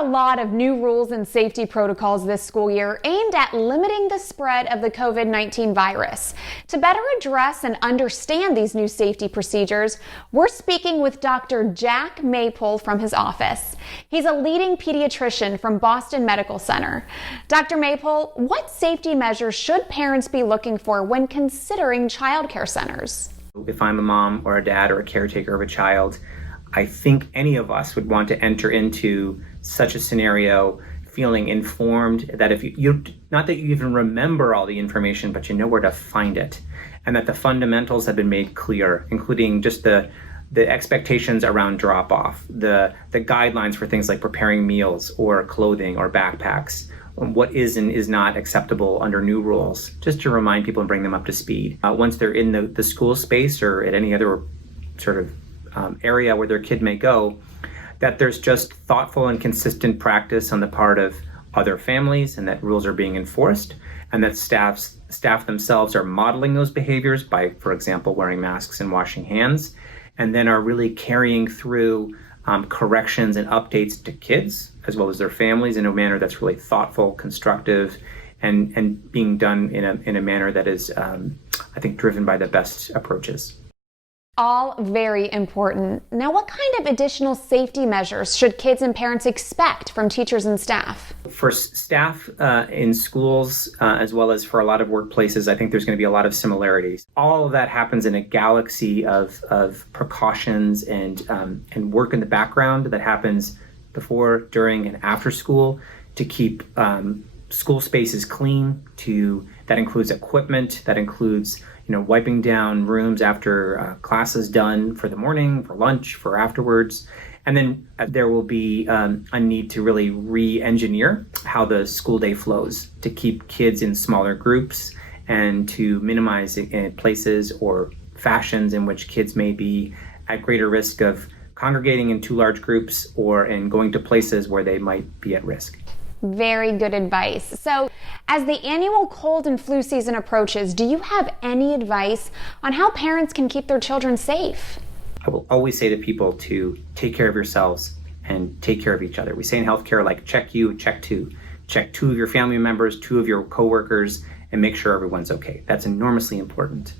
are a lot of new rules and safety protocols this school year aimed at limiting the spread of the COVID-19 virus. To better address and understand these new safety procedures, we're speaking with Dr. Jack Maypole from his office. He's a leading pediatrician from Boston Medical Center. Dr. Maypole, what safety measures should parents be looking for when considering childcare centers? If I'm a mom or a dad or a caretaker of a child, I think any of us would want to enter into such a scenario feeling informed that if you not that you even remember all the information, but you know where to find it, and that the fundamentals have been made clear, including just the expectations around drop-off, the guidelines for things like preparing meals or clothing or backpacks, what is and is not acceptable under new rules, just to remind people and bring them up to speed. Once they're in the school space or at any other sort of area where their kid may go, that there's just thoughtful and consistent practice on the part of other families, and that rules are being enforced, and that staff themselves are modeling those behaviors by, for example, wearing masks and washing hands, and then are really carrying through corrections and updates to kids as well as their families in a manner that's really thoughtful, constructive, and being done in a manner that is, I think, driven by the best approaches. All very important. Now, what kind of additional safety measures should kids and parents expect from teachers and staff? For staff in schools, as well as for a lot of workplaces, I think there's going to be a lot of similarities. All of that happens in a galaxy of precautions and work in the background that happens before, during, and after school to keep school spaces clean. That includes equipment, that includes wiping down rooms after class is done for the morning, for lunch, for afterwards. And then there will be a need to really re-engineer how the school day flows to keep kids in smaller groups and to minimize places or fashions in which kids may be at greater risk of congregating in too large groups or in going to places where they might be at risk. Very good advice. So, as the annual cold and flu season approaches, do you have any advice on how parents can keep their children safe? I will always say to people to take care of yourselves and take care of each other. We say in healthcare, like, check you, check two. Check two of your family members, two of your coworkers, and make sure everyone's okay. That's enormously important.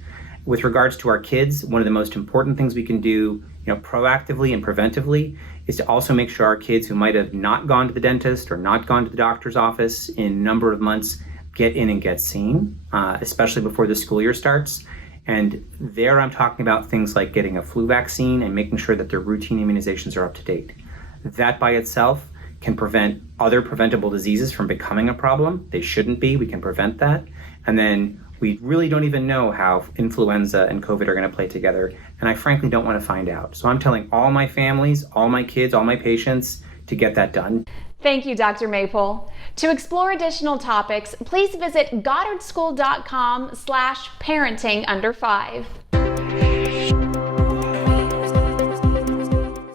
With regards to our kids, one of the most important things we can do, proactively and preventively, is to also make sure our kids who might have not gone to the dentist or not gone to the doctor's office in a number of months get in and get seen, especially before the school year starts. And there I'm talking about things like getting a flu vaccine and making sure that their routine immunizations are up to date. That by itself can prevent other preventable diseases from becoming a problem. They shouldn't be. We can prevent that. And then we really don't even know how influenza and COVID are going to play together, and I frankly don't want to find out. So I'm telling all my families, all my kids, all my patients to get that done. Thank you, Dr. Maypole. To explore additional topics, please visit goddardschool.com/parenting under 5.